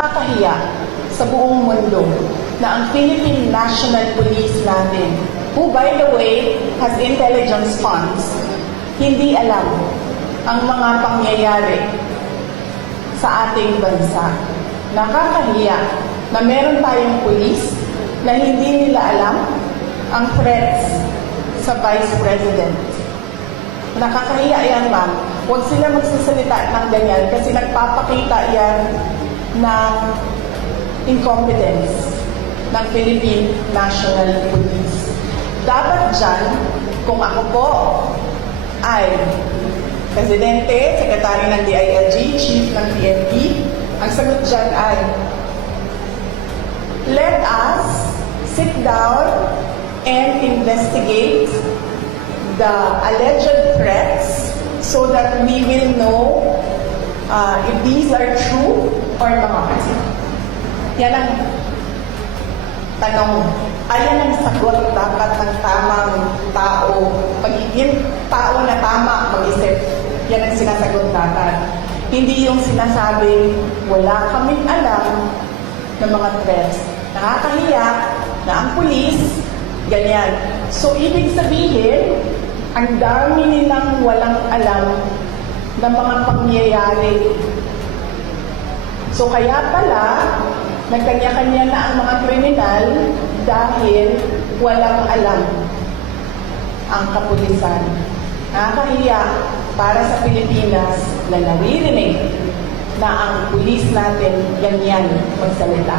Nakakahiya sa buong mundo na ang Philippine National Police natin, who by the way has intelligence funds, hindi alam ang mga pangyayari sa ating bansa. Nakakahiya na meron tayong police na hindi nila alam ang threats sa Vice President. Nakakahiya yan, ma'am. Huwag sila magsasalita ng ganyan kasi nagpapakita yan ng incompetence ng Philippine National Police. Dapat dyan, kung ako po ay Presidente, Sekretary ng DILG, Chief ng PNP, ang sagot dyan ay, let us sit down and investigate the alleged threats so that we will know if these are true or not. Yan ang tanong. Ayan ang sagot dapat ng tamang tao. Pagiging tao na tama mag-isip, yan ang sinasagot dapat. Hindi yung sinasabing wala kaming alam ng mga threats. Nakakahiya na ang pulis, ganyan. So, ibig sabihin, ang dami nilang walang alam ng mga pangyayari. So, kaya pala, nagkanya-kanya na ang mga kriminal dahil walang alam ang kapulisan. Nakakahiya para sa Pilipinas na naririnig na ang pulis natin ganyan magsalita.